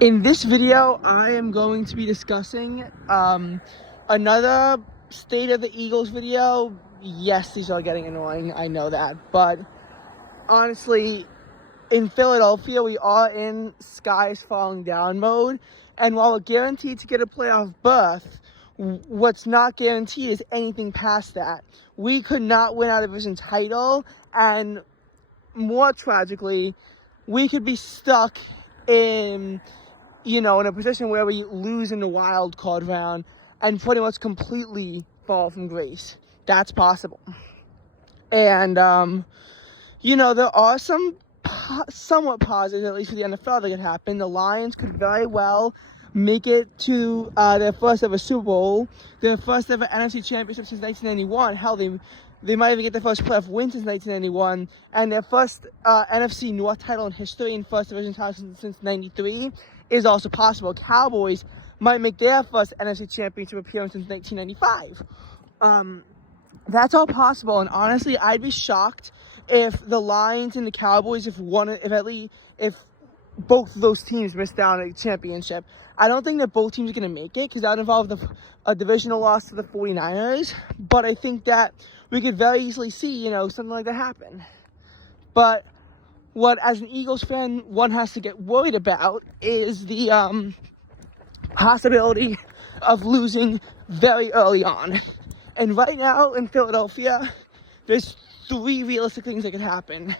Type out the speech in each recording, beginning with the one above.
In this video, I am going to be discussing another State of the Eagles video. Yes, these are getting annoying, I know that. But honestly, in Philadelphia, we are in skies falling down mode. And while we're guaranteed to get a playoff berth, what's not guaranteed is anything past that. We could not win our division title, and more tragically, we could be stuck in a position where we lose in the wild card round and pretty much completely fall from grace. That's possible. And, there are some somewhat positives, at least for the NFL, that could happen. The Lions could very well make it to their first ever Super Bowl, their first ever NFC Championship since 1991. Hell, they might even get their first playoff win since 1991, and their first NFC North title in history and first division title since 93 is also possible. Cowboys might make their first NFC Championship appearance since 1995. That's all possible, and honestly, I'd be shocked if the Lions and the Cowboys, if both of those teams missed out on a championship. I don't think that both teams are going to make it, because that would involve a divisional loss to the 49ers, but I think that we could very easily see, something like that happen. But what, as an Eagles fan, one has to get worried about is the possibility of losing very early on. And right now in Philadelphia, there's three realistic things that could happen.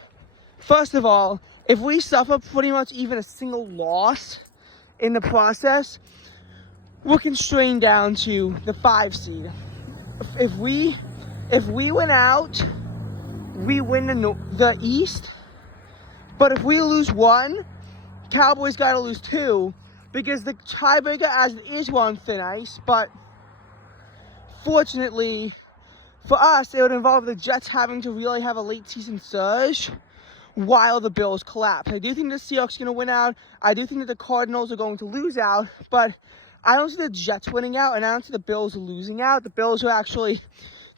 First of all, if we suffer pretty much even a single loss in the process, we're constrained down to the 5 seed. If we win out, we win the East. But if we lose one, Cowboys got to lose 2, because the tiebreaker as it is, we're on thin ice. But fortunately for us, it would involve the Jets having to really have a late season surge while the Bills collapse. I do think the Seahawks are going to win out. I do think that the Cardinals are going to lose out. But I don't see the Jets winning out, and I don't see the Bills losing out. The Bills are actually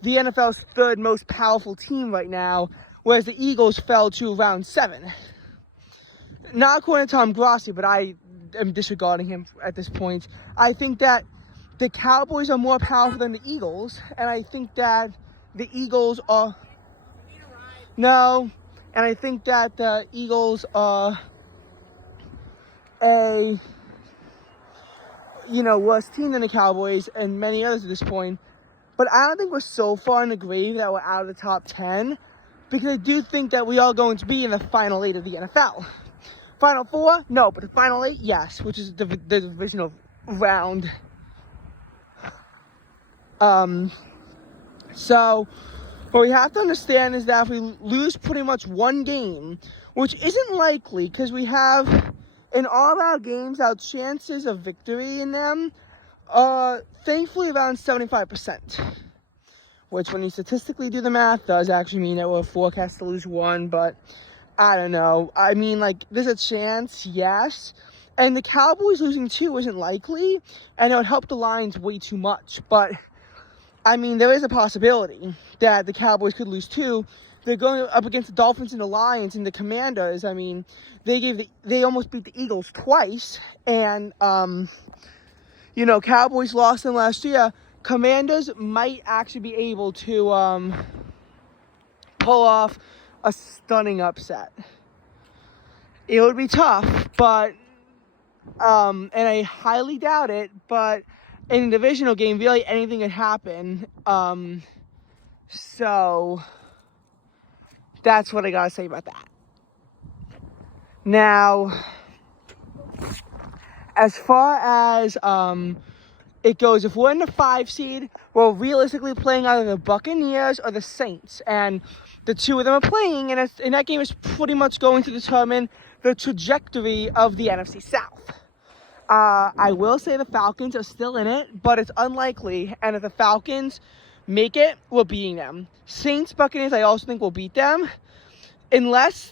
the NFL's third most powerful team right now, whereas the Eagles fell to round 7. Not according to Tom Grossi, but I am disregarding him at this point. I think that the Cowboys are more powerful than the Eagles, and I think that the Eagles are... No, and I think that the Eagles are a, worse team than the Cowboys and many others at this point. But I don't think we're so far in the grave that we're out of the top 10, because I do think that we are going to be in the final 8 of the NFL. Final 4? No, but the final 8, yes, which is the divisional round. So what we have to understand is that if we lose pretty much one game, which isn't likely, because we have, in all of our games, our chances of victory in them are thankfully around 75%, which, when you statistically do the math, does actually mean that we're forecast to lose 1, but I don't know. I mean, there's a chance, yes. And the Cowboys losing 2 isn't likely, and it would help the Lions way too much. But, I mean, there is a possibility that the Cowboys could lose 2. They're going up against the Dolphins and the Lions and the Commanders. I mean, they almost beat the Eagles twice. And, Cowboys lost them last year. Commanders might actually be able to pull off a stunning upset. It would be tough, but and I highly doubt it, but in a divisional game, really anything could happen. So that's what I gotta say about that. Now, as far as it goes, if we're in the 5 seed, we're realistically playing either the Buccaneers or the Saints, and the 2 of them are playing, and that game is pretty much going to determine the trajectory of the NFC South. I will say the Falcons are still in it, but it's unlikely, and if the Falcons make it, we're beating them. Saints, Buccaneers, I also think we'll beat them, unless,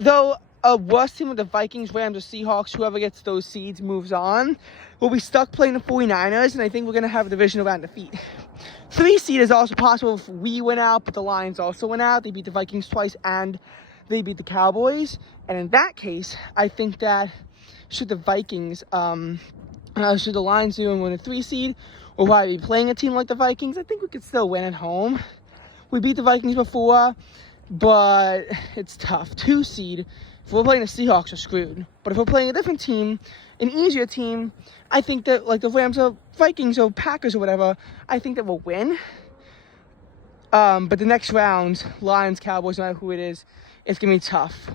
though, a worse team with the Vikings, Rams, or Seahawks, whoever gets those seeds moves on, we'll be stuck playing the 49ers, and I think we're going to have a divisional round defeat. 3 seed is also possible if we win out, but the Lions also win out. They beat the Vikings twice and they beat the Cowboys. And in that case, I think that should the Vikings, should the Lions do and win a 3 seed, or probably be playing a team like the Vikings, I think we could still win at home. We beat the Vikings before, but it's tough. 2 seed, if we're playing the Seahawks, we're screwed. But if we're playing a different team, an easier team, I think that, like the Rams or Vikings or Packers or whatever, I think that we'll win. But the next round, Lions, Cowboys, no matter who it is, it's going to be tough.